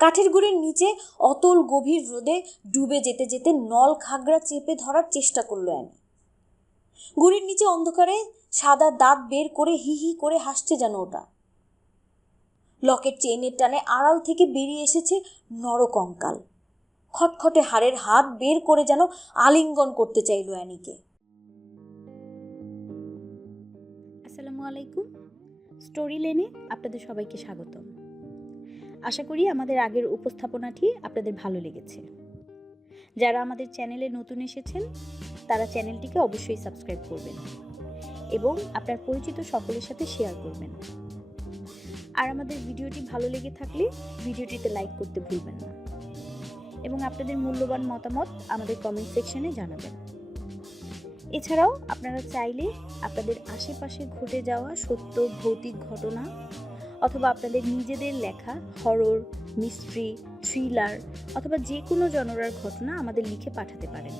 কাঠের গুঁড়ির নিচে অতল গভীর রোদে ডুবে যেতে যেতে নল খাগড়া চেপে ধরার চেষ্টা করলো অ্যানি। গুঁড়ির নিচে অন্ধকারে সাদা দাঁত বের করে হি হি করে হাসছে যেন ওটা। লকের চেইনের টানে আড়াল থেকে বেরিয়ে এসেছে নরকঙ্কাল। খটখটে হাড়ের হাত বের করে যেন আলিঙ্গন করতে চাইল অ্যানিকে। আসসালামু আলাইকুম। স্টোরি লেনে আপনাদের সবাইকে স্বাগতম। আশা করি আমাদের আগের উপস্থাপনাটি আপনাদের ভালো লেগেছে। যারা আমাদের চ্যানেলে নতুন এসেছেন তারা চ্যানেলটিকে অবশ্যই সাবস্ক্রাইব করবেন এবং আপনার পরিচিত সকলের সাথে শেয়ার করবেন। আর আমাদের ভিডিওটি ভালো লেগে থাকলে ভিডিওটিতে লাইক করতে ভুলবেন না এবং আপনাদের মূল্যবান মতামত আমাদের কমেন্ট সেকশনে জানাবেন। এছাড়াও আপনারা চাইলে আপনাদের আশেপাশে ঘটে যাওয়া সত্য ভৌতিক ঘটনা অথবা আপনাদের নিজেদের লেখা হরর, মিস্ট্রি, থ্রিলার অথবা যে কোনো জনরার ঘটনা আমাদের লিখে পাঠাতে পারেন।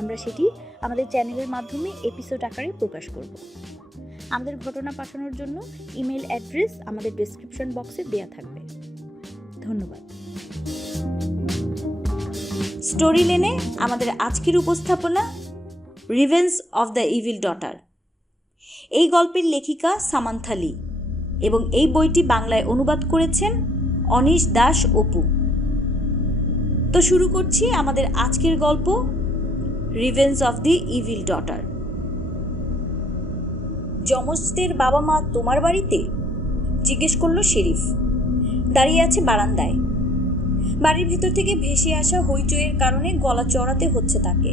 আমরা সেটি আমাদের চ্যানেলের মাধ্যমে এপিসোড আকারে প্রকাশ করব। আমাদের ঘটনা পাঠানোর জন্য ইমেল অ্যাড্রেস আমাদের ডেসক্রিপশন বক্সে দেওয়া থাকবে। ধন্যবাদ। স্টোরি লেনে আমাদের আজকের উপস্থাপনা revenge of the evil daughter. এই গল্পের লেখিকা সামান্থা লি এবং এই বইটি বাংলায় অনুবাদ করেছেন অনিশ দাস অপু। তো শুরু করছি আমাদের আজকের গল্প revenge of the evil daughter. যমজদের বাবা মা তোমার বাড়িতে? জিজ্ঞেস করলো শেরিফ। দাঁড়িয়ে আছে বারান্দায়। বাড়ির ভিতর থেকে ভেসে আসা হইচইয়ের কারণে গলা চড়াতে হচ্ছে তাকে।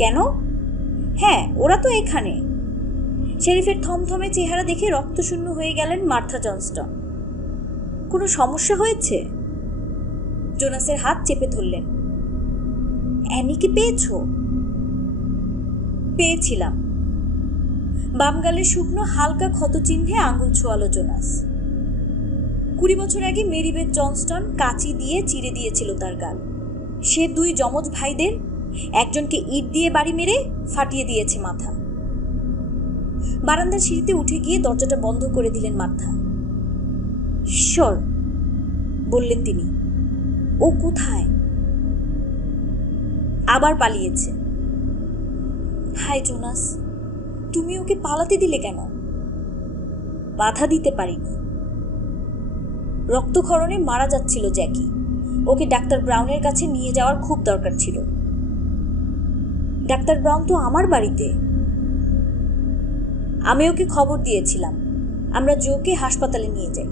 কেন? হ্যাঁ, ওরা তো এখানে। শেরিফের থমথমে চেহারা দেখে রক্তশূন্য হয়ে গেলেন মার্থা জনস্টন। কোনো সমস্যা হয়েছে? জোনাসের হাত চেপে ধরলেন। অ্যানিকে পেয়েছো? পেয়েছিলাম। বাম গালের শুকনো হালকা ক্ষতচিহ্নে আঙুল ছোয়ালো জোনাস। 20 বছর আগে মেরিবেথ জনস্টন কাঁচি দিয়ে চিরে দিয়েছিল তার গাল। সে 2 যমজ ভাইদের একজনকে ইট দিয়ে বাড়ি মেরে ফাটিয়ে দিয়েছে মাথা। বারান্দার সিঁড়িতে উঠে গিয়ে দরজাটা বন্ধ করে দিলেন মার্থা। ঈশ্বর, বললেন তিনি। ও কোথায়? আবার পালিয়েছে। হায় জোনাস, তুমি ওকে পালাতে দিলে কেন? বাধা দিতে পারিনি। রক্তক্ষরণে মারা যাচ্ছিল জ্যাকি। ওকে ডাক্তার ব্রাউনের কাছে নিয়ে যাওয়ার খুব দরকার ছিল। ডাক্তার ব্রাউন তো আমার বাড়িতে। আমি ওকে খবর দিয়েছিলাম আমরা জোকে হাসপাতালে নিয়ে যাই।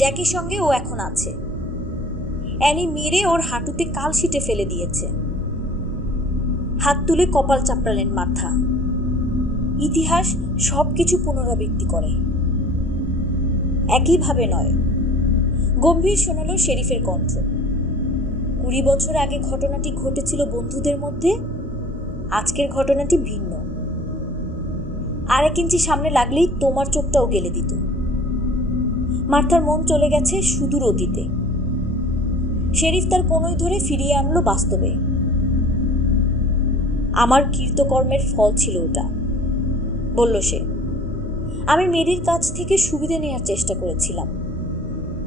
জ্যাকির সঙ্গে ও এখন আছে। অ্যানি মেরে ওর হাঁটুতে কালশিটে ফেলে দিয়েছে। হাত তুলে কপাল চাপড়ালেন মার্থা। ইতিহাস সবকিছু পুনরাবৃত্তি করে, একইভাবে নয়। গম্ভীর শোনালো শেরিফের কণ্ঠ। 20 বছর আগে ঘটনাটি ঘটেছিল বন্ধুদের মধ্যে, আজকের ঘটনাটি ভিন্ন। আর 1 ইঞ্চি সামনে লাগলেই তোমার চোখটাও গেলে দিত। মার্থার মন চলে গেছে সুদূর অতীতে। শেরিফ তার কোনই ধরে ফিরিয়ে আনলো বাস্তবে। আমার কৃতকর্মের ফল ছিল ওটা, বলল সে। আমি মেরির কাছ থেকে সুবিধা নেওয়ার চেষ্টা করেছিলাম।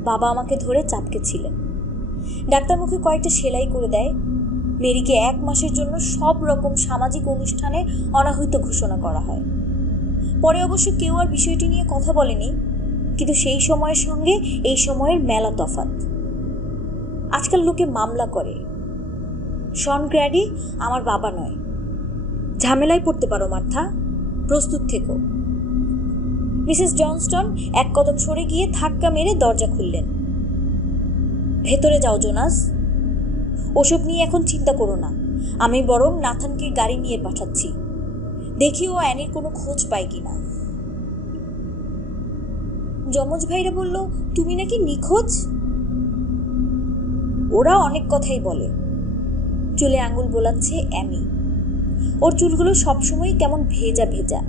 বাবা আমাকে ধরে চাপকেছিলেন। ডাক্তার মুখে কয়েকটা সেলাই করে দেয়। মেরিকে 1 মাসের জন্য সব রকম সামাজিক অনুষ্ঠানে অনাহুত ঘোষণা করা হয়। পরে অবশ্য কেউ আর বিষয়টি নিয়ে কথা বলেনি, কিন্তু সেই সময়ের সঙ্গে এই সময়ের মেলা তফাৎ। আজকাল লোকে মামলা করে। শন গ্র্যাডি আমার বাবা নয়। ঝামেলায় পড়তে পারো মার্থা, প্রস্তুত থেকো। মিসেস জনস্টন 1 কদম সরে গিয়ে ধাক্কা মেরে দরজা খুললেন। ভেতরে যাও জোনাস, ওসব নিয়ে এখন চিন্তা করো না। আমি বরং নাথানকে গাড়ি নিয়ে পাঠাচ্ছি। দেখি ও অ্যানির কোনো খোঁজ পায় কিনা। যমজ ভাইরা বলল তুমি নাকি নিখোঁজ। ওরা অনেক কথাই বলে। চুলে আঙুল বোলাচ্ছে অ্যামি। ওর চুলগুলো সবসময় কেমন ভেজা ভেজা।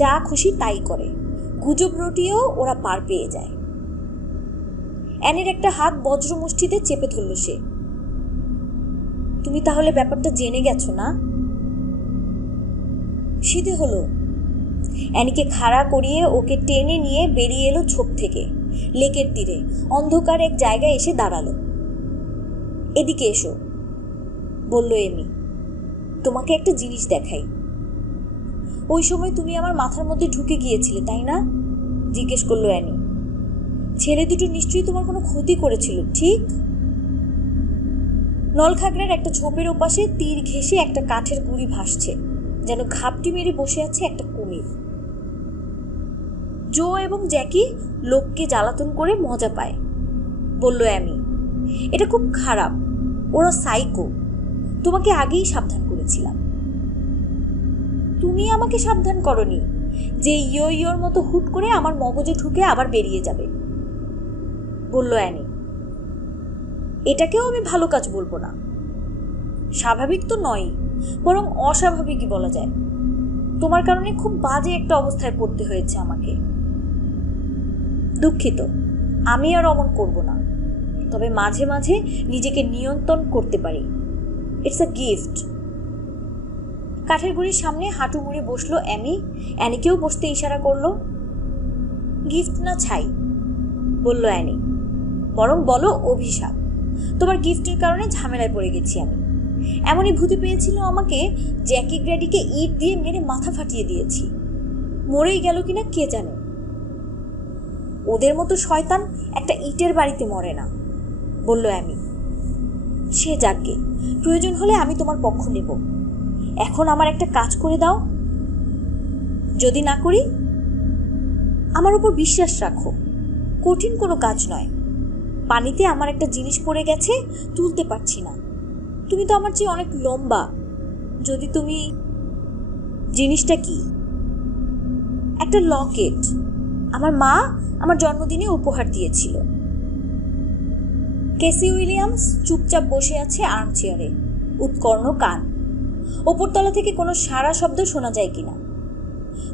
যা খুশি তাই করে, গুজব রটিয়েও ওরা পার পেয়ে যায়। অ্যানির একটা হাত বজ্র মুষ্টিতে চেপে ধরল সে। তুমি তাহলে ব্যাপারটা জেনে গেছো না? শীতে হলো। অ্যানিকে খাড়া করিয়ে ওকে টেনে নিয়ে বেরিয়ে এলো ঝোপ থেকে। লেকের তীরে অন্ধকার এক জায়গায় এসে দাঁড়ালো। এদিকে এসো, বলল এমি, তোমাকে একটা জিনিস দেখাই। ওই সময় তুমি আমার মাথার মধ্যে ঢুকে গিয়েছিলে, তাই না? জিজ্ঞেস করলো অ্যানি। ছেলে দুটো নিশ্চয়ই তোমার কোনো ক্ষতি করেছিল, ঠিক? নলখাগড়ার একটা ঝোপের ওপাশে তীর ঘেঁষে একটা কাঠের গুঁড়ি ভাসছে, যেন ঘাপটি মেরে বসে আছে একটা কুমির। জো এবং জ্যাকি লোককে জ্বালাতন করে মজা পায়, বলল অ্যামি। এটা খুব খারাপ, ওরা সাইকো। তোমাকে আগেই সাবধান করেছিলাম। তুমি আমাকে সাবধান করনি যে ইয়োর মতো হুট করে আমার মগজে ঢুকে আবার বেরিয়ে যাবে, বলল অ্যানি। এটাকেও আমি ভালো কাজ বলবো না। স্বাভাবিক তো নয়, বরং অস্বাভাবিকই বলা যায়। তোমার কারণে খুব বাজে একটা অবস্থায় পড়তে হয়েছে আমাকে। দুঃখিত, আমি আর অমন করব না, তবে মাঝে মাঝে নিজেকে নিয়ন্ত্রণ করতে পারি। It's a gift. কাঠের গুঁড়ির সামনে হাঁটু মুড়ে বসলো অ্যামি। অ্যানিকেও বসতে ইশারা করলো। গিফট না ছাই, বলল অ্যানি, বরং বলো অভিশাপ। তোমার গিফটের কারণে ঝামেলায় পড়ে গেছি আমি। এমনই ভূতি পেয়েছিল আমাকে, জ্যাকি গ্র্যাডিকে ইট দিয়ে মেরে মাথা ফাটিয়ে দিয়েছি। মরেই গেল কিনা কে জানে। ওদের মতো শয়তান একটা ইটের বাড়িতে মরে না, বলল অ্যামি। সে যাকে, প্রয়োজন হলে আমি তোমার পক্ষ নেব। এখন আমার একটা কাজ করে দাও। যদি না করি? আমার উপর বিশ্বাস রাখো, কঠিন কোনো কাজ নয়। পানিতে আমার একটা জিনিস পড়ে গেছে, তুলতে পারছি না। তুমি তো আমার চেয়ে অনেক লম্বা। যদি তুমি... জিনিসটা কি? একটা লকেট। আমার মা আমার জন্মদিনে উপহার দিয়েছিল। কেসি উইলিয়ামস চুপচাপ বসে আছে আর্মচেয়ারে, উৎকর্ণ কান। ওপরতলা থেকে কোনো সারা শব্দ শোনা যায় কিনা।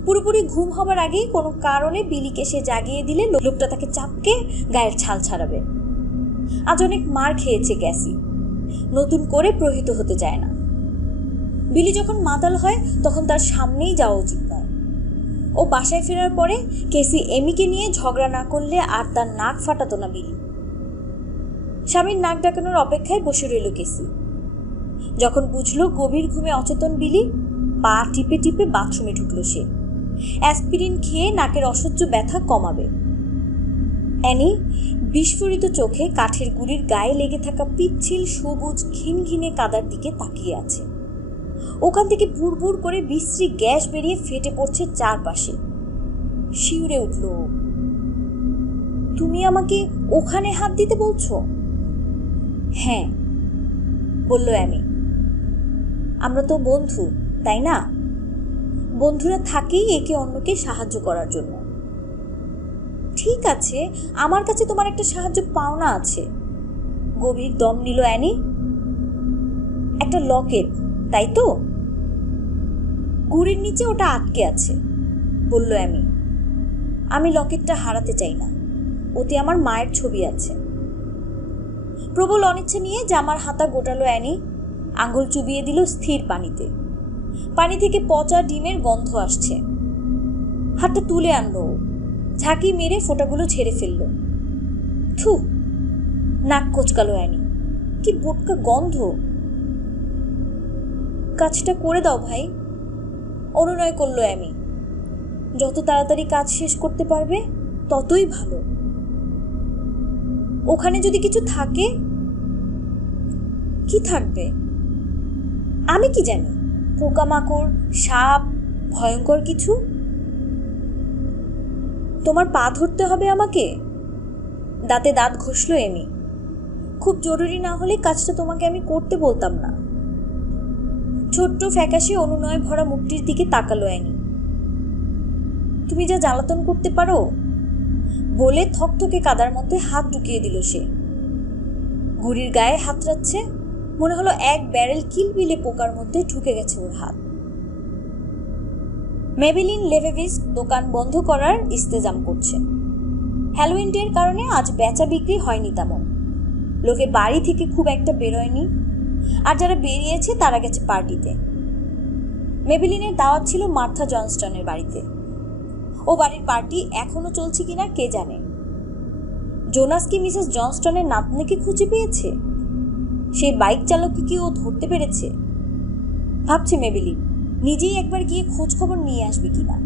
পুরোপুরি ঘুম হবার আগেই কোনো কারণে বিলিকে সে জাগিয়ে দিলে লোকটা তাকে চাপকে গায়ের ছাল ছাড়াবে। আজ অনেক মার খেয়েছে ক্যাসি, নতুন করে প্রহিত হতে চায় না। বিলি যখন মাতাল হয় তখন তার সামনেই যাওয়া উচিত নয়। ও বাসায় ফেরার পরে কেসি এমিকে নিয়ে ঝগড়া না করলে আর তার নাক ফাটাতো না বিলি। স্বামীর নাক ডাকানোর অপেক্ষায় বসে রইল কেসি। যখন বুঝলো গভীর ঘুমে অচেতন বিলি, পা টিপে টিপে বাথরুমে ঢুকলো সে। অ্যাসপিরিন খেয়ে নাকের অসহ্য ব্যথা কমাবে। অ্যানি বিস্ফোরিত চোখে কাঠের গুঁড়ির গায়ে লেগে থাকা পিচ্ছিল সবুজ ঘিনঘিনে কাদার দিকে তাকিয়ে আছে। ওখান থেকে বুড়বুড় করে বিশ্রী গ্যাস বেরিয়ে ফেটে পড়ছে চারপাশে। শিউরে উঠল। তুমি আমাকে ওখানে হাত দিতে বলছো? হ্যাঁ, বলল অ্যামি। আমরা তো বন্ধু, তাই না? বন্ধুরা থাকেই একে অন্যকে সাহায্য করার জন্য। ঠিক আছে, আমার কাছে তোমার একটা সাহায্য পাওনা আছে। গভীর দম নিল অ্যানি। একটা লকেট, তাই তো? গুড়ির নিচে ওটা আটকে আছে, বলল অ্যামি। আমি লকেটটা হারাতে চাই না, ওতে আমার মায়ের ছবি আছে। প্রবল অনিচ্ছা নিয়ে জামার হাতা গোটালো অ্যানি। আঙ্গুল চুবিয়ে দিল স্থির পানিতে। পানি থেকে পচা ডিমের গন্ধ আসছে। হাতটা তুলে আনলো, ঝাঁকি মেরে ফোঁটাগুলো ঝেড়ে ফেলল। থু, নাক কোচকালো অ্যানি। কি বোটকা গন্ধ। কাজটা করে দাও ভাই, অনুনয় করলো অ্যামি। যত তাড়াতাড়ি কাজ শেষ করতে পারবে ততই ভালো। ওখানে যদি কিছু থাকে? কি থাকবে? আমি কি জানি, পোকামাকড়, সাপ, ভয়ঙ্কর কিছু। তোমার পা ধরতে হবে আমাকে? দাঁতে দাঁত ঘষল এমি। খুব জরুরি না হলে কাজটা তোমাকে আমি করতে বলতাম না। ছোট্ট ফ্যাকাশে অনুনয় ভরা মুখটির দিকে তাকালো অ্যানি। তুমি যা জ্বালাতন করতে পারো, বলে থকথকে কাদার মধ্যে হাত ঢুকিয়ে দিল সে। ঘুড়ির গায়ে হাত রাখছে, মনে হলো এক ব্যারেল কিলবিলে পোকার মধ্যে ঢুকে গেছে ওর হাত। মেবেলিন লেভেভিস দোকান বন্ধ করার ইস্তেজাম করছে। হ্যালোউইন ডের কারণে আজ বেচা বিক্রি হয়নি তেমন। লোকে বাড়ি থেকে খুব একটা বেরোয়নি, আর যারা বেরিয়েছে তারা গেছে পার্টিতে। মেবেলিনের দাওয়াত ছিল মার্থা জনস্টনের বাড়িতে। ও বাড়ির পার্টি এখনো চলছে কিনা কে জানে। জোনাস কি মিসেস জনস্টনের নাতনিকে খুঁজে পেয়েছে? সেই বাইক চালককে কি ও ধরতে পেরেছে? ভাবছে মেবেলিন নিজেই একবার গিয়ে খোঁজ খবর নিয়ে আসবে কিনা।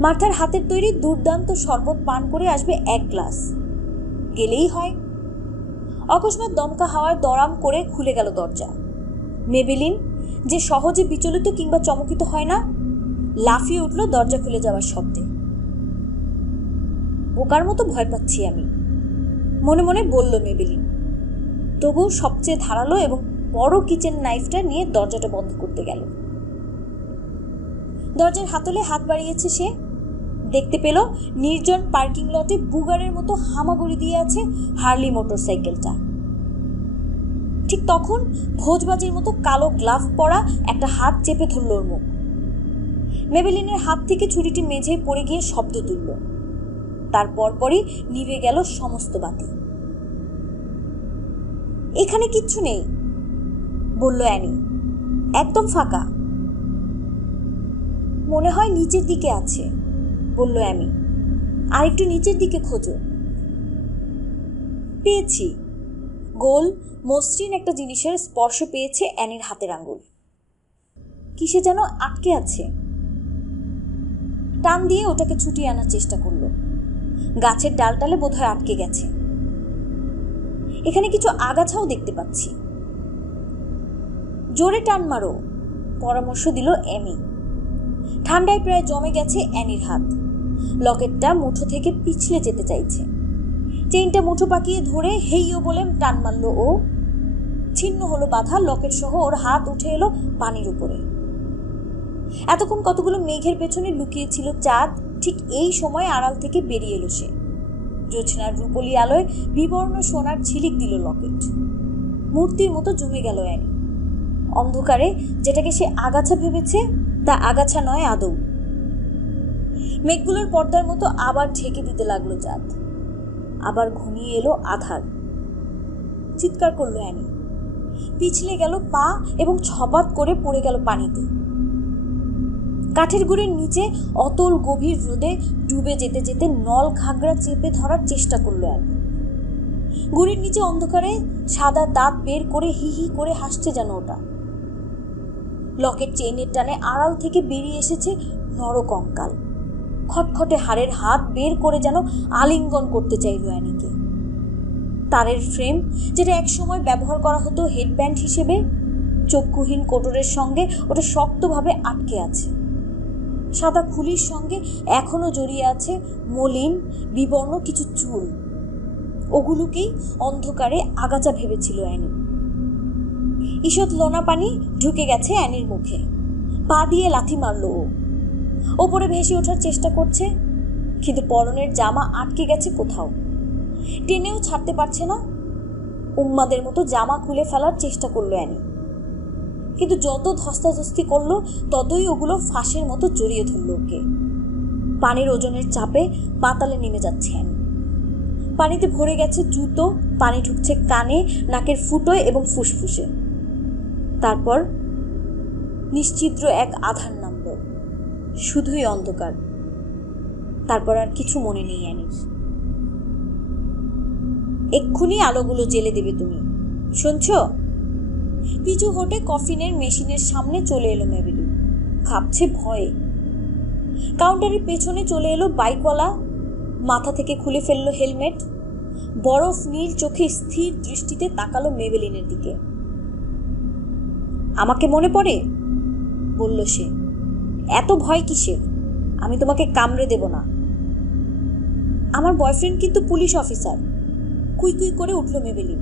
মার্থার হাতের তৈরি দুর্দান্ত শরবত পান করে আসবে 1 গ্লাস, গেলেই হয়। অকস্মাৎ দমকা হাওয়ার দরাম করে খুলে গেল দরজা। মেবেলিন, যে সহজে বিচলিত কিংবা চমকিত হয় না, লাফিয়ে উঠল দরজা খুলে যাওয়ার শব্দে। বোকার মতো ভয় পাচ্ছি আমি, মনে মনে বলল মেবেলিন। তবু সবচেয়ে ধারালো এবং বড় কিচেন নাইফটা নিয়ে দরজাটা বন্ধ করতে গেল। দরজার হাতলে হাত বাড়িয়েছে সে, দেখতে পেল নির্জন পার্কিং লটে বুগারের মতো হামাগুড়ি দিয়ে আছে হার্লি মোটরসাইকেলটা। ঠিক তখন ভোজবাজির মতো কালো গ্লাভ পরা একটা হাত চেপে ধরল ওর মুখ। মেবেলিনের হাত থেকে ছুরিটি মেঝেয় পড়ে গিয়ে শব্দ তুলল। তার পরপরই নিভে গেল সমস্ত বাতি। এখানে কিচ্ছু নেই, বলল অ্যানি, একদম ফাঁকা। মনে হয় নিচের দিকে আছে, বলল অ্যামি, আর একটু নিচের দিকে খোঁজো। পেয়েছি। গোল মসৃণ একটা জিনিসের স্পর্শ পেয়েছে অ্যানির হাতের আঙ্গুল। কিসে যেন আটকে আছে। টান দিয়ে ওটাকে ছুটিয়ে আনার চেষ্টা করলো। গাছের ডালটালে বোধহয় আটকে গেছে। এখানে কিছু আগাছাও দেখতে পাচ্ছি। জোরে টান মারো, পরামর্শ দিল অ্যামি। ঠান্ডায় প্রায় জমে গেছে অ্যানির হাত। লকেটটা মুঠো থেকে পিছলে যেতে চাইছে। চেইনটা মুঠো পাকিয়ে ধরে হেইও বলে টান মারল ও। ছিন্ন হলো বাধা লকেট সহ। ওর হাত উঠে এলো পানির উপরে। এতক্ষণ কতগুলো মেঘের পেছনে লুকিয়েছিল চাঁদ। ঠিক এই সময় আড়াল থেকে বেরিয়ে এলো সে। জোছনার রূপলি আলোয় বিবর্ণ সোনার ঝিলিক দিল লকেট। মূর্তির মতো জমে গেল অ্যানি। অন্ধকারে যেটাকে সে আগাছা ভেবেছে তা আগাছা নয় আদৌ। মেঘগুলোর পর্দার মতো আবার ঢেকে দিতে লাগলো চাঁদ। আবার ঘনিয়ে এলো আধার। চিৎকার করলো অ্যানি। পিছলে গেল পা এবং ছপাত করে পড়ে গেল পানিতে। কাঠের গুঁড়ের নিচে অতল গভীর রোদে ডুবে যেতে যেতে নল ঘাগড়া চেপে ধরার চেষ্টা করলো অ্যানি। গুঁড়ির নিচে অন্ধকারে সাদা দাঁত বের করে হি হি করে হাসছে যেন ওটা। লকেট চেইনের টানে আড়াল থেকে বেরিয়ে এসেছে নরকঙ্কাল। খটখটে হাড়ের হাত বের করে যেন আলিঙ্গন করতে চাইল অ্যানিকে। তারের ফ্রেম, যেটা একসময় ব্যবহার করা হতো হেডব্যান্ড হিসেবে, চক্ষুহীন কোটরের সঙ্গে ওটা শক্তভাবে আটকে আছে। সাদা খুলির সঙ্গে এখনো জড়িয়ে আছে মলিন বিবর্ণ কিছু চুল। ওগুলোকেই অন্ধকারে আগাছা ভেবেছিল অ্যানি। ঈষৎ লোনা পানি ঢুকে গেছে অ্যানির মুখে। পা দিয়ে লাথি মারল ও। ওপরে ভেসে ওঠার চেষ্টা করছে, কিন্তু পরনের জামা আটকে গেছে কোথাও। টেনেও ছাড়তে পারছে না। উম্মাদের মতো জামা খুলে ফেলার চেষ্টা করলো অ্যানি, কিন্তু যত ধস্তাধস্তি করলো ততই ওগুলো ফাঁসের মতো জড়িয়ে ধরল ওকে। পানির ওজনের চাপে পাতালে নেমে যাচ্ছে অ্যানি। পানিতে ভরে গেছে জুতো, পানি ঢুকছে কানে, নাকের ফুটোয় এবং ফুসফুসে। তারপর নিশ্চিদ্র এক আধার নামল, শুধুই অন্ধকার। তারপর আর কিছু মনে নেই অ্যানির। এক্ষুনি আলোগুলো জ্বেলে দেবে তুমি, শুনছ? পিছু হটে কফিনের মেশিনের সামনে চলে এলো মেবেলিন। কাঁপছে ভয়ে। কাউন্টারের পেছনে চলে এলো বাইকওয়ালা। মাথা থেকে খুলে ফেললো হেলমেট। বরফ নীল চোখে স্থির দৃষ্টিতে তাকালো মেবেলিনের দিকে। আমাকে মনে পড়ে, বলল সে। এত ভয় কিসের? আমি তোমাকে কামড়ে দেব না। আমার বয়ফ্রেন্ড কিন্তু পুলিশ অফিসার, কুই কুই করে উঠল মেবেলিন।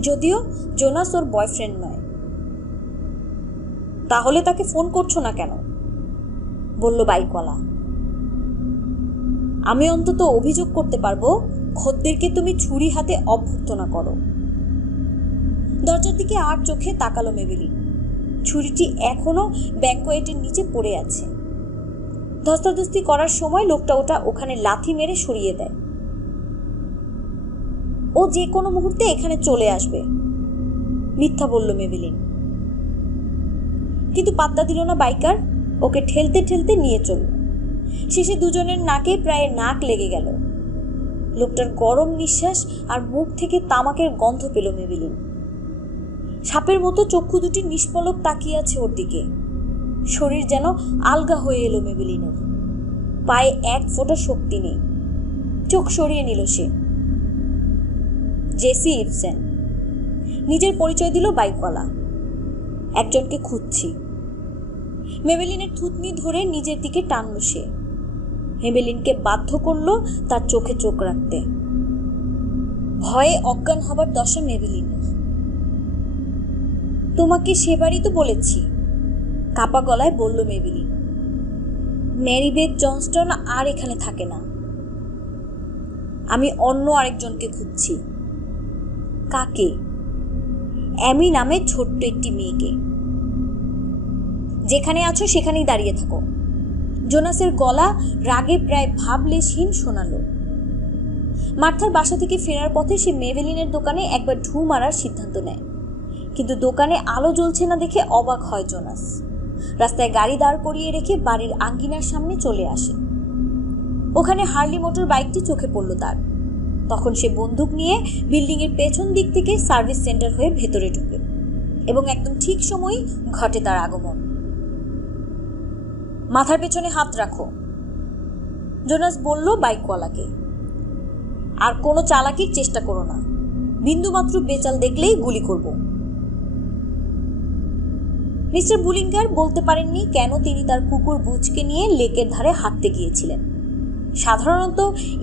যদিও জোনাস ওর বয়ফ্রেন্ড নয়। তাহলে তাকে ফোন করছো না কেন? বলল বাইকওয়ালা। আমি অন্তত অভিযোগ করতে পারবো খদ্দেরকে তুমি ছুরি হাতে অভ্যর্থনা করো। দরজার দিকে আর চোখে তাকালো মেবেলিন। ছুরিটি এখনো ব্যাঙ্কোয়েটের নিচে পড়ে আছে। ধস্তাধস্তি করার সময় লোকটা ওটা ওখানে লাথি মেরে সরিয়ে দেয়। ও যে কোনো মুহূর্তে এখানে চলে আসবে, মিথ্যা বলল মেবেলিন। কিন্তু পাত্তা দিল না বাইকার। ওকে ঠেলতে ঠেলতে নিয়ে চলল। শেষে দুজনের নাকে প্রায় নাক লেগে গেল। লোকটার গরম নিঃশ্বাস আর মুখ থেকে তামাকের গন্ধ পেল মেবেলিন। সাপের মতো চক্ষু দুটি নিষ্পলক তাকিয়ে আছে ওর দিকে। শরীর যেন আলগা হয়ে এলো মেবেলিনের। পায়ে এক ফোঁটা শক্তি নেই। চোখ সরিয়ে নিল সে। JC Ibsen. নিজের পরিচয় দিল বাইকওয়ালা। একজনকে খুঁজছি। মেবেলিনের থুতনি ধরে নিজের দিকে টানল সে। মেবেলিনকে বাধ্য করলো তার চোখে চোখ রাখতে। ভয়ে অজ্ঞান হবার দশা মেবেলিনের। তোমাকে সেবারই তো বলেছি, কাপা গলায় বলল মেবেলিন। ম্যারিবেথ জনস্টন আর এখানে থাকে না। আমি অন্য আরেকজনকে খুঁজছি। কাকে? অ্যামি নামে ছোট্ট একটি মেয়েকে। যেখানে আছো সেখানেই দাঁড়িয়ে থাকো। জোনাসের গলা রাগে প্রায় ভাবলেশহীন শোনালো। মার্থার বাসা থেকে ফেরার পথে সে মেবেলিনের দোকানে একবার ঢু মারার সিদ্ধান্ত নেয়, কিন্তু দোকানে আলো জ্বলছে না দেখে অবাক হয় জোনাস। রাস্তায় গাড়ি দাঁড় করিয়ে রেখে বাড়ির আঙ্গিনার সামনে চলে আসে। ওখানে হার্লি মোটর বাইকটি চোখে পড়ল তার। তখন সে বন্দুক নিয়ে বিল্ডিংয়ের পেছন দিক থেকে সার্ভিস সেন্টার হয়ে ভেতরে ঢুকে, এবং একদম ঠিক সময়ই ঘটে তার আগমন। মাথার পেছনে হাত রাখো, জোনাস বলল বাইকওয়ালাকে। আর কোনো চালাকির চেষ্টা করো না। বিন্দুমাত্র বেচাল দেখলেই গুলি করব। মিস্টার বুলিঙ্গার বলতে পারেননি কেন তিনি তার কুকুর বুচকে নিয়ে লেকের ধারে হাঁটতে গিয়েছিলেন। সাধারণত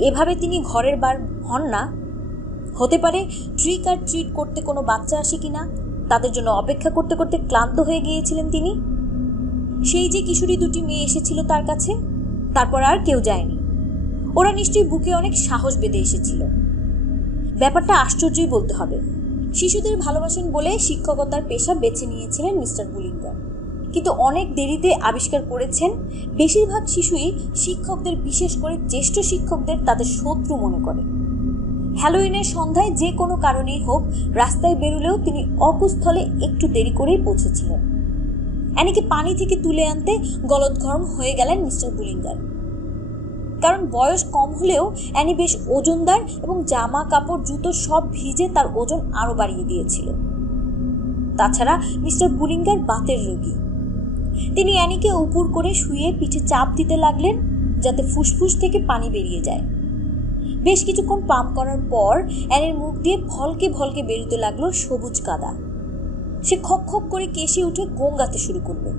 এভাবে তিনি ঘরের বার হন না। হতে পারে ট্রিক আর ট্রিট করতে কোনো বাচ্চা আসে কিনা, তাদের জন্য অপেক্ষা করতে করতে ক্লান্ত হয়ে গিয়েছিলেন তিনি। সেই যে কিশোরী দুটি মেয়ে এসেছিল তার কাছে, তারপর আর কেউ যায়নি। ওরা নিশ্চয়ই বুকে অনেক সাহস বেঁধে এসেছিল। ব্যাপারটা আশ্চর্যই বলতে হবে। শিশুদের ভালোবাসেন বলে শিক্ষকতার পেশা বেছে নিয়েছিলেন মিস্টার বুলিঙ্গার, কিন্তু অনেক দেরিতে আবিষ্কার করেছেন বেশিরভাগ শিশুই শিক্ষকদের, বিশেষ করে জ্যেষ্ঠ শিক্ষকদের, তাদের শত্রু মনে করে। হ্যালোইনের সন্ধ্যায় যে কোনো কারণেই হোক রাস্তায় বেরুলেও তিনি অকুস্থলে একটু দেরি করেই পৌঁছেছিলেন। অ্যানিকে পানি থেকে তুলে আনতে গলদঘর্ম হয়ে গেলেন মিস্টার বুলিঙ্গার। কারণ বয়স কম হলেও অ্যানি বেশ ওজনদার এবং জামা কাপড় জুতো সব ভিজে তার ওজন আরো বাড়িয়ে দিয়েছিল। তাছাড়া মিস্টার বুলিঙ্গার বাতের রোগী। তিনি অ্যানিকে উপর করে শুয়ে পিঠে চাপ দিতে লাগলেন যাতে ফুসফুস থেকে পানি বেরিয়ে যায়। বেশ কিছুক্ষণ পাম্প করার পর অ্যানির মুখ দিয়ে ভলকে ভলকে বেরোতে লাগলো সবুজ কাদা। সে খক খক করে কেশে উঠে গোঙ্গাতে শুরু করলো।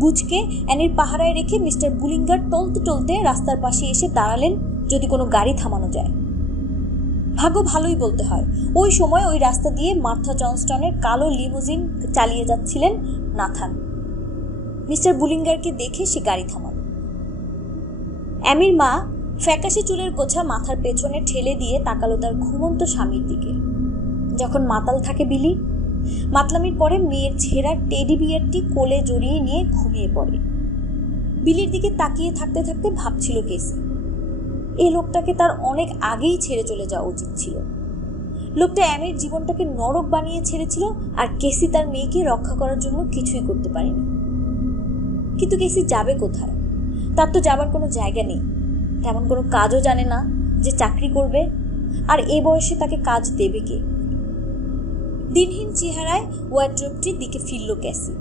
বুচকে অ্যানির পাহারায় রেখে মিস্টার বুলিঙ্গার টলতে টলতে রাস্তার পাশে এসে দাঁড়ালেন যদি কোনো গাড়ি থামানো যায়। ভাগ্য ভালোই বলতে হয়, ওই সময় ওই রাস্তা দিয়ে মার্থা জনস্টনের কালো লিমুজিন চালিয়ে যাচ্ছিলেন নাথান। মিস্টার বুলিঙ্গারকে দেখে সে গাড়ি থামালো। অ্যামির মা ফ্যাকাশে চুলের গোছা মাথার পেছনে ঠেলে দিয়ে তাকালো তার ঘুমন্ত স্বামীর দিকে। যখন মাতাল থাকে বিলি, মাতলামির পরে মেয়ের ছেঁড়া টেডি বিয়ারটি কোলে জড়িয়ে নিয়ে ঘুমিয়ে পড়ে। বিলির দিকে তাকিয়ে থাকতে থাকতে ভাবছিল কেসি, এই লোকটাকে তার অনেক আগেই ছেড়ে চলে যাওয়া উচিত ছিল। লোকটা অ্যামির জীবনটাকে নরক বানিয়ে ছেড়েছিল, আর কেসি তার মেয়েকে রক্ষা করার জন্য কিছুই করতে পারেনি। কিন্তু কেসি যাবে কোথায়? তার তো যাবার কোনো জায়গা নেই। তেমন কোনো কাজও জানে না যে চাকরি করবে, আর এ বয়সে তাকে কাজ দেবে কে? দিনহীন চেহারায় ওয়ার্ড্রোবটির দিকে ফিরল ক্যাসি।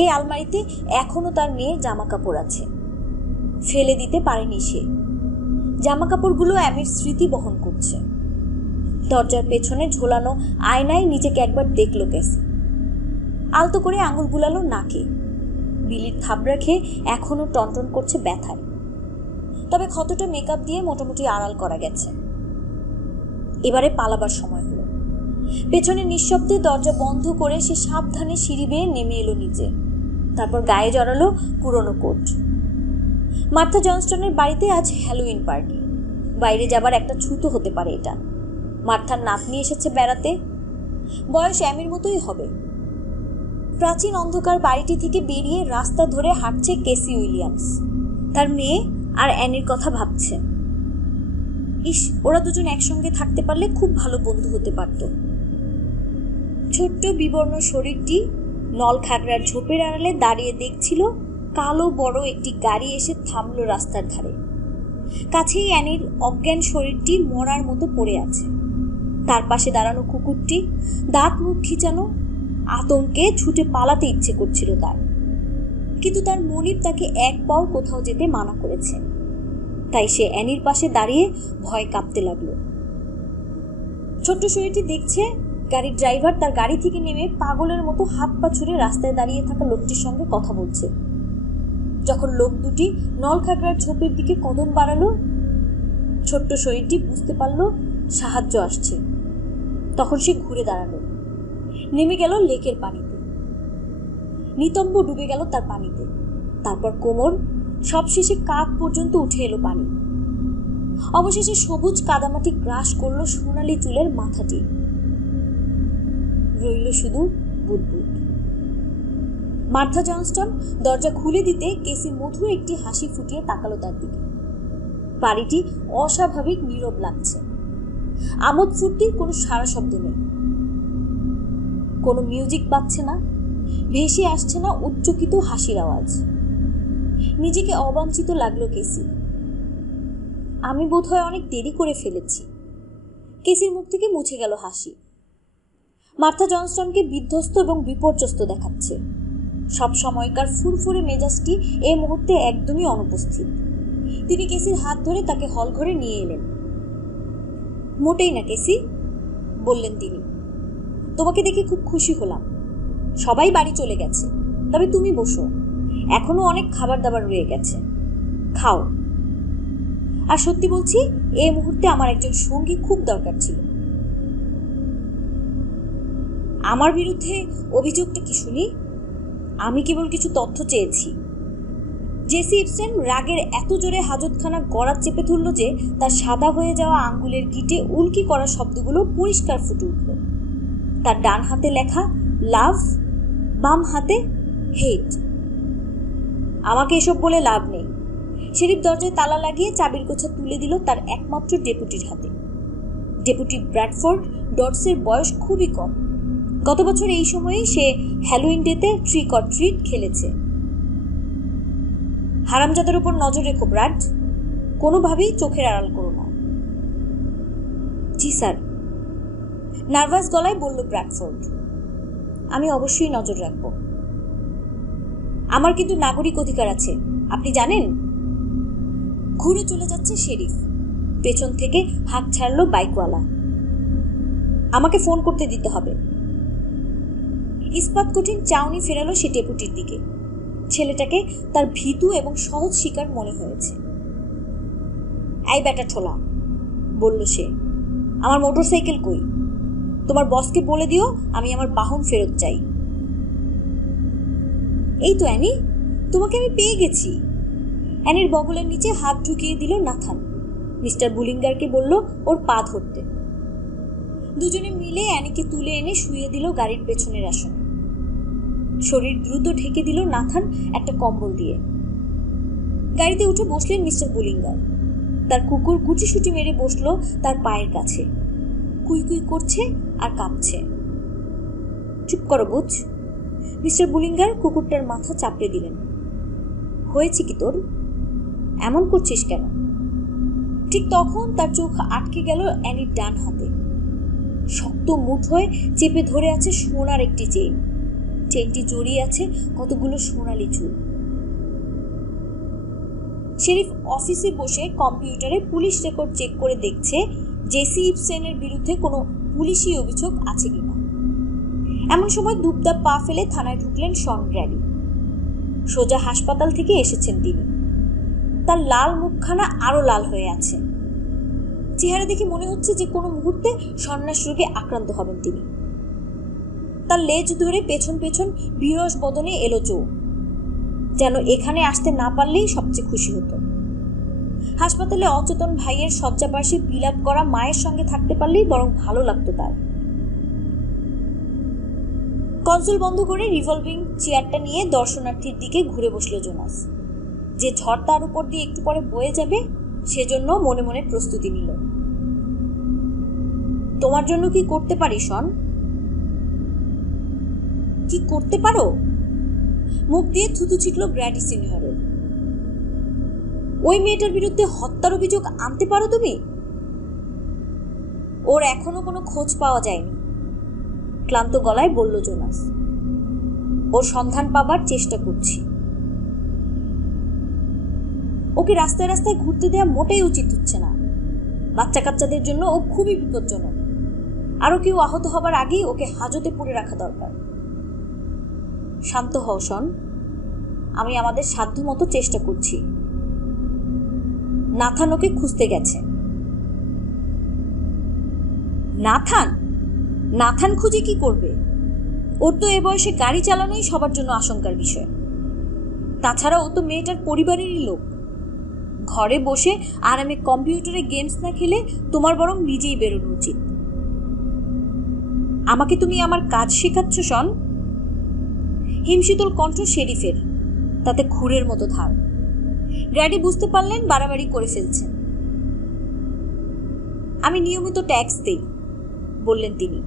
এই আলমারিতে এখনো তার মেয়ের জামা কাপড় আছে, ফেলে দিতে পারেনি সে। জামা কাপড়গুলো অ্যামির স্মৃতি বহন করছে। দরজার পেছনে ঝোলানো আয়নায় নিজেকে একবার দেখল ক্যাসি। আলতো করে আঙুল বুলালো নাকে। বিলির থাবড়া খেয়ে এখনো টনটন করছে ব্যথায়, তবে ক্ষতটা মেকআপ দিয়ে মোটামুটি আড়াল করা গেছে। এবারে পালাবার সময় হলো। পেছনে নিঃশব্দে দরজা বন্ধ করে সে সাবধানে সিঁড়ি বেয়ে নেমে এলো নিচে। তারপর গায়ে জড়ালো পুরনো কোট। মার্থা জনস্টনের বাড়িতে আজ হ্যালোউইন পার্টি। বাইরে যাবার একটা ছুতো হতে পারে এটা। মার্থার নাতনি এসেছে বেড়াতে, বয়স অ্যামির মতোই হবে। প্রাচীন অন্ধকার বাড়িটি থেকে বেরিয়ে রাস্তা ধরে হাঁটছে কেসি উইলিয়ামস। তার মেয়ে আর অ্যানির কথা ভাবছে। ইস, ওরা দুজন একসঙ্গে থাকতে পারলে খুব ভালো বন্ধু হতে পারত। ছোট্ট বিবর্ণ শরীরটি নলখাগড়ার ঝোপের আড়ালে দাঁড়িয়ে দেখছিল কালো বড় একটি গাড়ি এসে থামলো রাস্তার ধারে। কাছেই অ্যানির অজ্ঞান শরীরটি মরার মতো পড়ে আছে। তার পাশে দাঁড়ানো কুকুরটি দাঁত মুখ খিচানো, আতঙ্কে ছুটে পালাতে ইচ্ছে করছিল তার, কিন্তু তার মনিব তাকে এক পাও কোথাও যেতে মানা করেছে। তাই সে অ্যানির পাশে দাঁড়িয়ে ভয় কাঁপতে লাগলো। ছোট্ট শরীরটি দেখছে গাড়ির ড্রাইভার তার গাড়ি থেকে নেমে পাগলের মতো হাত পা ছুড়ে রাস্তায় দাঁড়িয়ে থাকা লোকটির সঙ্গে কথা বলছে। যখন লোক দুটি নলখাগড়ার ঝোপের দিকে কদম বাড়ালো, ছোট্ট শরীরটি বুঝতে পারল সাহায্য আসছে। তখন সে ঘুরে দাঁড়ালো, নেমে গেল লেকের পানিতে। নিতম্ব ডুবে গেল তার পানিতে। তারপর কোমর, সবশেষে কাঁধ পর্যন্ত উঠে এলো পানি। অবশেষে সবুজ কাদামাটি গ্রাস করলো সোনালি চুলের মাথাটি। রইল শুধু বুদবুদ। মার্থা জনস্টন দরজা খুলে দিতে কেসি মধুর একটি হাসি ফুটিয়ে তাকালো তার দিকে। বাড়িটি অস্বাভাবিক নীরব লাগছে। আমোদ ফুর্তির কোনো সারা শব্দ নেই, কোনো মিউজিক বাজছে না, ভেসে আসছে না উচ্চকিত হাসির আওয়াজ। নিজেকে অবাঞ্ছিত লাগলো কেসি। আমি বোধহয় অনেক দেরি করে ফেলেছি। কেসির মুখ থেকে মুছে গেল হাসি। মার্থা জনস্টনকে বিধ্বস্ত এবং বিপর্যস্ত দেখাচ্ছে। সব সময়কার ফুরফুরে মেজাজটি এই মুহূর্তে একদমই অনুপস্থিত। তিনি কেসির হাত ধরে তাকে হল ঘরে নিয়ে এলেন। মোটেই না কেসি, বললেন তিনি, তোমাকে দেখে খুব খুশি হলাম। সবাই বাড়ি চলে গেছে, তবে তুমি বসো, এখনো অনেক খাবার দাবার রয়ে গেছে, খাও। আর সত্যি বলছি, এই মুহূর্তে আমার একজন সঙ্গী খুব দরকার ছিল। আমার বিরুদ্ধে অভিযোগটা কি শুনি? আমি কেবল কিছু তথ্য চেয়েছি। জেসি ইপসেন রাগের এত জোরে হাজতখানা গড়া চেপে ধরল যে তার সাদা হয়ে যাওয়া আঙ্গুলের গিটে উল্কি করা শব্দগুলো পরিষ্কার ফুটে উঠল। তার ডান হাতে লেখা লাভ, বাম হাতে হেট। আমাকে এসব বলে লাভ নেই। শেরিফ দরজায় তালা লাগিয়ে চাবির গোছা তুলে দিল তার একমাত্র ডেপুটির হাতে। ডেপুটি ব্র্যাডফোর্ড ডটসের বয়স খুবই কম। গত বছর এই সময়েই সে হ্যালোইন ডেতে ট্রিক অর ট্রিট খেলেছে। হারামজাদার উপর নজর রেখো ব্র্যাড, কোনোভাবেই চোখের আড়াল করো না। জি স্যার, নার্ভাস গলায় বলল ব্র্যাডফোর্ড। আমি অবশ্যই নজর রাখব। আমার কিন্তু নাগরিক অধিকার আছে, আপনি জানেন। ঘুরে চলে যাচ্ছে শেরিফ। পেছন থেকে হাঁক ছাড়ল বাইকওয়ালা। আমাকে ফোন করতে দিতে হবে। ইস্পাত কঠিন চাউনি ফেরালো সে ডেপুটির দিকে। ছেলেটাকে তার ভীতু এবং সহজ শিকার মনে হয়েছে। এই ব্যাটা ঠোলা, বলল সে, আমার মোটরসাইকেল কই? তোমার বসকে বলে দিও আমি আমার বাহন ফেরত চাই। এই তো অ্যানি, তোমাকে আমি পেয়ে গেছি। অ্যানির বগলের নিচে হাত ঢুকিয়ে দিল নাথান। মিস্টার বুলিঙ্গারকে বলল ওর পা ধরতে। দুজনে মিলে অ্যানিকে তুলে এনে শুয়ে দিল গাড়ির পেছনের আসনে। শরীর দ্রুত ঢেকে দিল নাথান একটা কম্বল দিয়ে। গাড়িতে উঠে বসলেন মিস্টার বুলিঙ্গার। তার কুকুর গুটিসুটি মেরে বসলো তার পায়ের কাছে, কুই কুই করছে আর কাঁপছে। চুপ করো বুঝ। মিস্টার বুলিঙ্গার কুকুরটার মাথা চাপড়ে দিলেন। হয়েছে কি তোর? এমন করছিস কেন? ঠিক তখন তার চোখ আটকে গেল অ্যানির ডান হাতে। শক্ত মুঠোয় চেপে ধরে আছে সোনার একটি চেইন। চেইনটি জড়িয়ে আছে কতগুলো সোনালি চুল। শেরিফ অফিসে বসে কম্পিউটারে পুলিশ রেকর্ড চেক করে দেখছে জেসি ইপসেনের বিরুদ্ধে কোনো পুলিশি অভিযোগ আছে কিনা। এমন সময় দুবদাব পা ফেলে থানায় ঢুকলেন শন গ্র্যাডি। সোজা হাসপাতাল থেকে এসেছেন তিনি। তার লাল মুখখানা আরো লাল হয়ে আছে। চেহারা দেখে মনে হচ্ছে যে কোনো মুহূর্তে সন্ন্যাস রোগে আক্রান্ত হবেন তিনি। তার লেজ ধরে পেছন পেছন বিরস বদনে এলো চো, যেন এখানে আসতে না পারলেই সবচেয়ে খুশি হতো। হাসপাতালে অচেতন ভাইয়ের শয্যাপাশে বিলাপ করা মায়ের সঙ্গে থাকতে পারলেই বরং ভালো লাগতো তার। কনসোল বন্ধ করে রিভলভিং চেয়ারটা নিয়ে দর্শনার্থীর দিকে ঘুরে বসলো জোনাস। যে ঝড় তার উপর দিয়ে একটু পরে বয়ে যাবে সেজন্য মনে মনে প্রস্তুতি নিল। তোমার জন্য কি করতে পারি শন? কি করতে পারো? মুখ দিয়ে থুতু ছিটল গ্র্যাডি সিনিয়রের। ওই মেয়েটার বিরুদ্ধে হত্যার অভিযোগ আনতে পারো তুমি? ওর এখনো কোনো খোঁজ পাওয়া যায়নি, ক্লান্ত গলায় বলল জোনাস। ওর সন্ধান পাবার চেষ্টা করছি। ওকে রাস্তায় রাস্তায় ঘুরতে দেওয়া মোটেই উচিত হচ্ছে না। বাচ্চা কাচ্চাদের জন্য ও খুবই বিপজ্জনক। আরো কেউ আহত হবার আগেই ওকে হাজতে পুরে রাখা দরকার। শান্ত হও শন, আমি আমাদের সাধ্য মতো চেষ্টা করছি। নাথান ওকে খুঁজতে গেছে। নাথান? নাথান খুঁজে কি করবে? ওর তো এ বয়সে গাড়ি চালানোই সবার জন্য আশঙ্কার বিষয়। তাছাড়া ও তো মেয়েটার পরিবারেরই লোক। ঘরে বসে আরামে কম্পিউটারে গেমস না খেলে তোমার বরং নিজেই বেরোনো উচিত। আমাকে তুমি আমার কাজ শেখাচ্ছ শন? হিমশীতল কণ্ঠ শেরিফের, তাতে খুরের মতো ধার। গ্র্যাডি বুঝতে পারলেন বাড়াবাড়ি করে ফেলছেন। আমি নিয়মিত ট্যাক্স দেই, বললেন তিনি।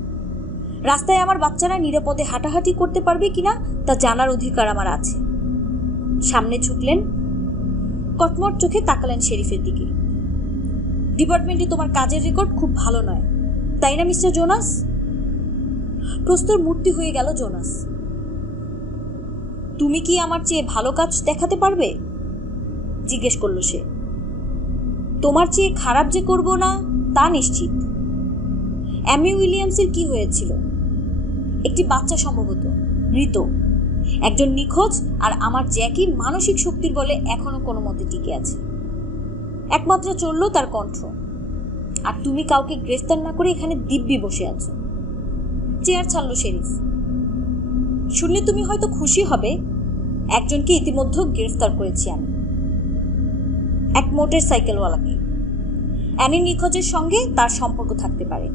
রাস্তায় আমার বাচ্চারা নিরাপদে হাঁটাহাঁটি করতে পারবে কিনা তা জানার অধিকার আমার আছে। সামনে ছুটলেন, কটমট চোখে তাকালেন শেরিফের দিকে। ডিপার্টমেন্টে তোমার কাজের রেকর্ড খুব ভালো নয়, তাই না মিস্টার জোনাস? প্রস্তর মূর্তি হয়ে গেল জোনাস। তুমি কি আমার চেয়ে ভালো কাজ দেখাতে পারবে? জিজ্ঞেস করল সে। তোমার চেয়ে খারাপ যে করব না তা নিশ্চিত। অ্যামি উইলিয়ামসের কি হয়েছিল? একটি বাচ্চা, সম্ভবত মৃত। একজন নিখোঁজ, আর আমার জ্যাকি মানসিক শক্তির বলে এখনো কোনো মতে টিকে আছে। একমাত্র চলল তার কণ্ঠ। আর তুমি কাউকে গ্রেফতার না করে এখানে দিব্যি বসে আছো। চেয়ার ছাড়ল শেরিফ। শুনলে তুমি হয়তো খুশি হবে, একজনকে ইতিমধ্যে গ্রেফতার করেছি আমি। এক মোটর সাইকেলওয়ালাকে। অ্যানি নিখোঁজের সঙ্গে তার সম্পর্ক থাকতে পারে।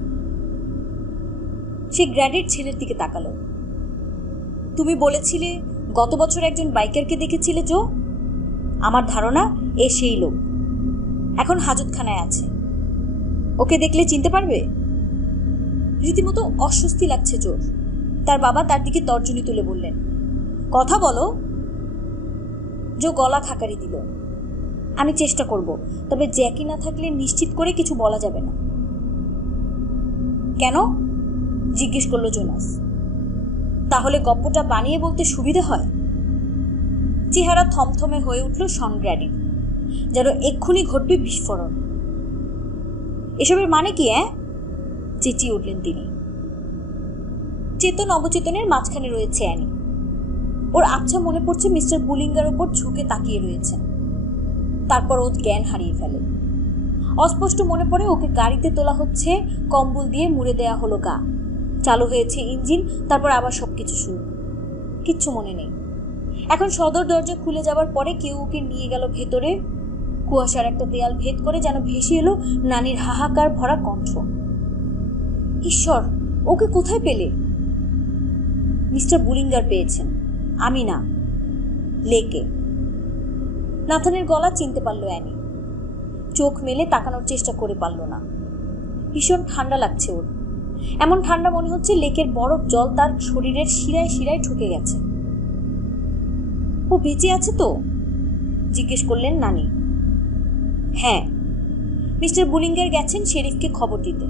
সে গ্র্যাডের ছেলের দিকে তাকালো। তুমি বলেছিলে গত বছর একজন বাইকারকে দেখেছিলে জো। আমার ধারণা এ সেই লোক। এখন হাজতখানায় আছে। ওকে দেখলে চিনতে পারবে? রীতিমতো অস্বস্তি লাগছে জোর। তার বাবা তার দিকে তর্জনী তুলে বললেন, কথা বলো। জো গলা খাকারি দিল। আমি চেষ্টা করব, তবে জ্যাকি না থাকলে নিশ্চিত করে কিছু বলা যাবে না। কেন? জিজ্ঞেস করলো জোনাস। তাহলে গপ্পটা বানিয়ে বলতে সুবিধে হয়। চেহারা থমথমে হয়ে উঠল শন গ্র্যাডির, যেন এক্ষুনি ঘটবে বিস্ফোরণ। এসবের মানে কি? চেঁচিয়ে উঠলেন তিনি। চেতন অবচেতনের মাঝখানে রয়েছে অ্যানি। ওর আবছা মনে পড়ছে মিস্টার বুলিঙ্গার ওপর ঝুঁকে তাকিয়ে রয়েছেন। তারপর ও জ্ঞান হারিয়ে ফেলে। অস্পষ্ট মনে পড়ে ওকে গাড়িতে তোলা হচ্ছে, কম্বল দিয়ে মুড়ে দেয়া হলো গা, চালু হয়েছে ইঞ্জিন, তারপর আবার সবকিছু শুরু। কিচ্ছু মনে নেই। এখন সদর দরজা খুলে যাবার পরে কেউ ওকে নিয়ে গেল ভেতরে। কুয়াশার একটা দেয়াল ভেদ করে যেন ভেসে এলো নানির হাহাকার ভরা কণ্ঠ। ঈশ্বর, ওকে কোথায় পেলে? মিস্টার বুলিঙ্গার পেয়েছেন, আমি না। লেকে। নাথানের গলা চিনতে পারল অ্যানি। চোখ মেলে তাকানোর চেষ্টা করে পারল না। ভীষণ ঠান্ডা লাগছে ওর। এমন ঠান্ডা মনে হচ্ছে লেকের বরফ জল তার শরীরের শিরায় শিরায় ঢুকে গেছে। ও বেঁচে আছে তো? জিজ্ঞেস করলেন নানি। হ্যাঁ, মিস্টার বুলিঙ্গার গেছেন শেরিফকে খবর দিতে।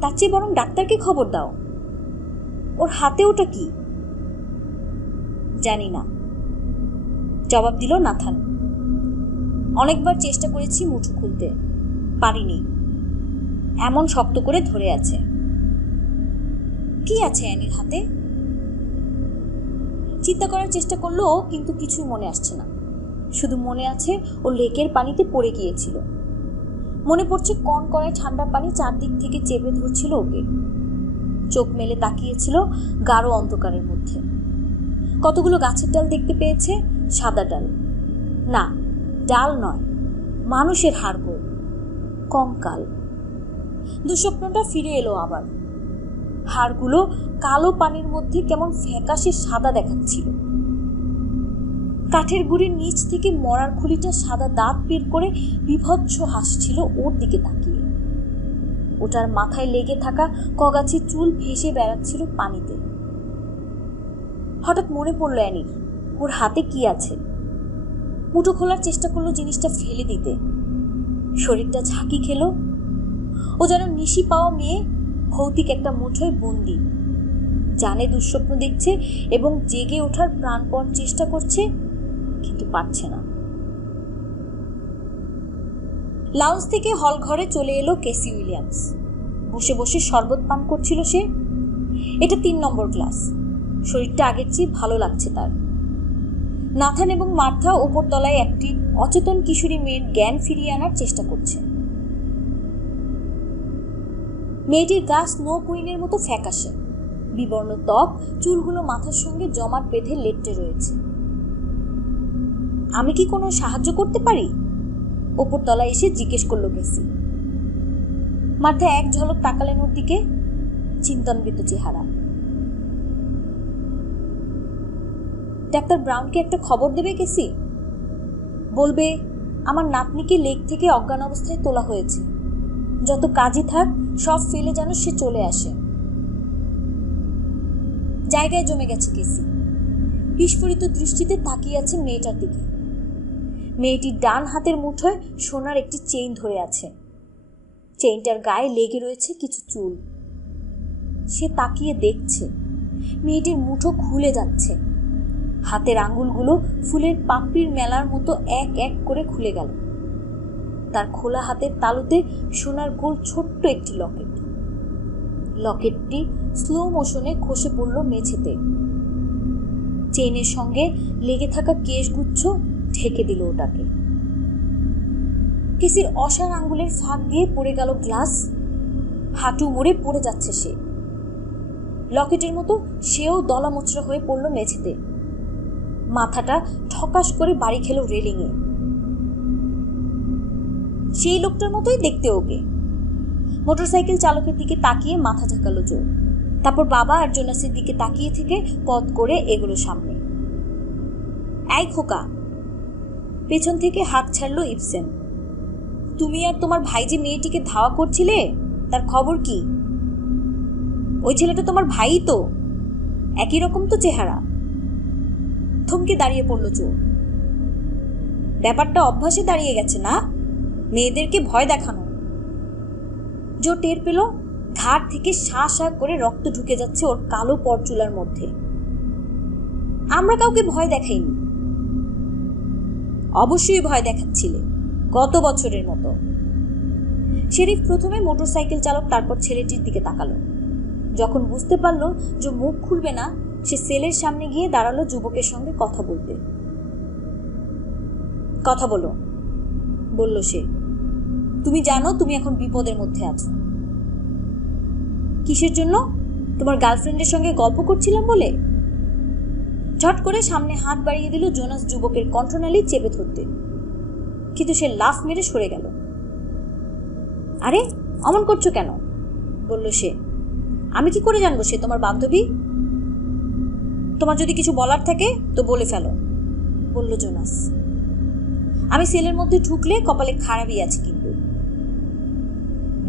তার চেয়ে বরং ডাক্তারকে খবর দাও। ওর হাতে ওটা কি? জানি না, জবাব দিল নাথান। অনেকবার চেষ্টা করেছি মুঠো খুলতে, পারিনি। এমন শক্ত করে ধরে আছে। কি আছে অ্যানির হাতে? চিন্তা করার চেষ্টা করলো, কিন্তু কিছুই মনে আসছে না। শুধু মনে আছে ও লেকের পানিতে পড়ে গিয়েছিল। মনে পড়ছে কন করায় ঠান্ডা পানি চারদিক থেকে চেপে ধরছিল ওকে। চোখ মেলে তাকিয়েছিল গাঢ় অন্ধকারের মধ্যে। কতগুলো গাছের ডাল দেখতে পেয়েছে, সাদা ডাল না, ডাল নয়, মানুষের হাড়গোড়, কঙ্কাল। দুঃস্বপ্নটা ফিরে এলো আবার। হাড়গুলো কালো পানির মধ্যে কেমন ফ্যাকাশে সাদা দেখাচ্ছিল। কাঠের গুড়ির নিচ থেকে মরার খুলিটা সাদা দাঁত বের করে বিভৎস হাসছিল ওর দিকে তাকিয়ে। ওটার মাথায় লেগে থাকা কগাছি চুল ভেসে বেড়াচ্ছিল পানিতে। হঠাৎ মনে পড়ল অ্যানির, ওর হাতে কি আছে। মুঠো খোলার চেষ্টা করলো জিনিসটা ফেলে দিতে। শরীরটা ঝাঁকি খেলো। ও যেন নিশি পাওয়া মেয়ে ভৌতিক একটা মুঠোয় বন্দি, জানে দুঃস্বপ্ন দেখছে এবং জেগে ওঠার প্রাণপণ চেষ্টা করছে, কিন্তু পারছে না। লাউঞ্জ থেকে হল ঘরে চলে এলো কেসি উইলিয়ামস। বসে বসে শরবত পান করছিল সে। এটা 3 নম্বর ক্লাস। শরীরটা আগের চেয়ে ভালো লাগছে তার। নাথান এবং মার্থা ওপরতলায় একটি অচেতন কিশোরী মেয়ের জ্ঞান ফিরিয়ে আনার চেষ্টা করছে। মেয়েটির গা স্নো কুইনের মতো ফ্যাকাশে, বিবর্ণ ত্বক, চুলগুলো মাথার সঙ্গে জমাট বেঁধে লেটে রয়েছে। আমি কি কোনো সাহায্য করতে পারি? ওপরতলায় এসে জিজ্ঞেস করলো কেসি। মার্থা এক ঝলক তাকালেন ওর দিকে, চিন্তনবিত চেহারা। ডাক্তার ব্রাউনকে একটা খবর দেবে কেসি? বলবে আমার নাতনিকে লেক থেকে অজ্ঞান অবস্থায় তোলা হয়েছে। যত কাজই থাক সব ফেলে যেন সে চলে আসে। জায়গায় জমে গেছে কেসি। বিস্ফোরিত দৃষ্টিতে তাকিয়ে আছে মেয়েটার দিকে। মেয়েটির ডান হাতের মুঠোয় সোনার একটি চেইন ধরে আছে। চেইনটার গায়ে লেগে রয়েছে কিছু চুল। সে তাকিয়ে দেখছে। মেয়েটির মুঠো খুলে যাচ্ছে। হাতের আঙ্গুলগুলো ফুলের পাপড়ির মেলার মতো এক এক করে খুলে গেল। তার খোলা হাতের তালুতে সোনার গোল ছোট্ট একটি লকেট। লকেটটি স্লো মোশনে খসে পড়ল মেঝেতে। চেইনের সঙ্গে লেগে থাকা কেশগুচ্ছ ঢেকে দিল ওটাকে। কেসির অসার আঙ্গুলের ফাঁক দিয়ে পড়ে গেল গ্লাস। হাঁটু মুড়ে পড়ে যাচ্ছে সে। লকেটের মতো সেও দলামোচড়া হয়ে পড়ল মেঝেতে। মাথাটা ঠকাস করে বাড়ি খেল রেলিংয়ে। সেই লোকটার মতোই দেখতে ওকে। মোটরসাইকেল চালকের দিকে তাকিয়ে মাথা ঝাঁকালো জো। তারপর বাবা আর জোনাসের দিকে তাকিয়ে থেকে পথ করে এগুলো সামনে। এই খোকা! পেছন থেকে হাত ছাড়লো ইবসেন। তুমি আর তোমার ভাই যে মেয়েটিকে ধাওয়া করছিলে, তার খবর কি? ওই ছেলেটা তোমার ভাই তো, একই রকম তো চেহারা। থমকে দাঁড়িয়ে পড়লো জো। ব্যাপারটা অভ্যাসে দাঁড়িয়ে গেছে না, মেয়েদেরকে ভয় দেখানো। জো টের পেল ঘাড় থেকে শা শা করে রক্ত ঢুকে যাচ্ছে ওর কালো পরচুলার মধ্যে। আমরা কাউকে ভয় দেখাইনি। অবশ্যই ভয় দেখাচ্ছিলে, গত বছরের মতো। শেরিফ প্রথমে মোটরসাইকেল চালক, তারপর ছেলেটির দিকে তাকালো। যখন বুঝতে পারলো যে মুখ খুলবে না, সে সেলের সামনে গিয়ে দাঁড়ালো যুবকের সঙ্গে কথা বলতে। কথা বলো, বলল সে। তুমি জানো তুমি এখন বিপদের মধ্যে আছো। কিসের জন্য? তোমার গার্লফ্রেন্ডের সঙ্গে গল্প করছিলাম বলে? ঝট করে সামনে হাত বাড়িয়ে দিল জোনাস যুবকের কণ্ঠনালী চেপে ধরতে, কিন্তু সে লাফ মেরে সরে গেল। আরে অমন করছো কেন? বলল সে। আমি কি করে জানবো সে তোমার বান্ধবী? তোমার যদি কিছু বলার থাকে তো বলে ফেলো, বলল জোনাস। আমি সেলের মধ্যে ঢুকলে কপালে খারাপই আছে, কিন্তু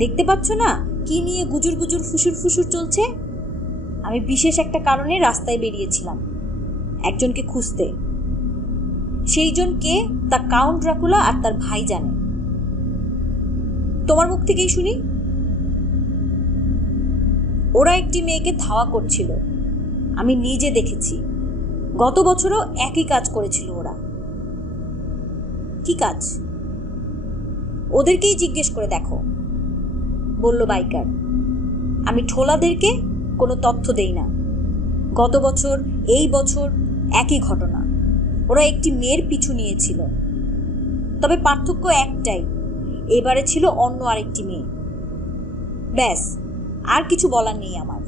দেখতে পাচ্ছ না কি নিয়ে গুজুর গুজুর ফুসুর ফুসুর চলছে? আমি বিশেষ একটা কারণে রাস্তায় বেরিয়েছিলাম, একজনকে খুঁজতে। সেই জন কে তা কাউন্ট ড্রাকুলা আর তার ভাই জানে। তোমার মুখ থেকেই শুনি। ওরা একটি মেয়েকে ধাওয়া করছিল, আমি নিজে দেখেছি। গত বছরও একই কাজ করেছিল ওরা। কি কাজ? ওদেরকেই জিজ্ঞেস করে দেখো, বলল বাইকার। আমি ঠোলাদেরকে কোনো তথ্য দেই না। গত বছর, এই বছর একই ঘটনা। ওরা একটি মেয়ের পিছু নিয়েছিল, তবে পার্থক্য একটাই, এবারে ছিল অন্য আরেকটি মেয়ে। ব্যাস, আর কিছু বলার নেই আমার।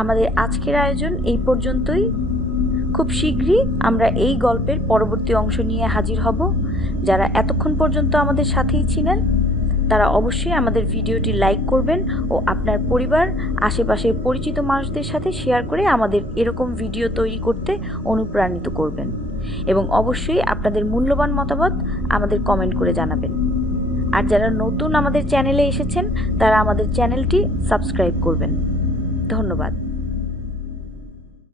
আমাদের আজকের আয়োজন এই পর্যন্তই। খুব শীঘ্রই আমরা এই গল্পের পরবর্তী অংশ নিয়ে হাজির হব। যারা এতক্ষণ পর্যন্ত আমাদের সাথেই ছিলেন তারা অবশ্যই আমাদের ভিডিওটি লাইক করবেন ও আপনার পরিবার, আশেপাশের পরিচিত মানুষদের সাথে শেয়ার করে আমাদের এরকম ভিডিও তৈরি করতে অনুপ্রাণিত করবেন। এবং অবশ্যই আপনাদের মূল্যবান মতামত আমাদের কমেন্ট করে জানাবেন। আর যারা নতুন আমাদের চ্যানেলে এসেছেন তারা আমাদের চ্যানেলটি সাবস্ক্রাইব করবেন। ধন্যবাদ।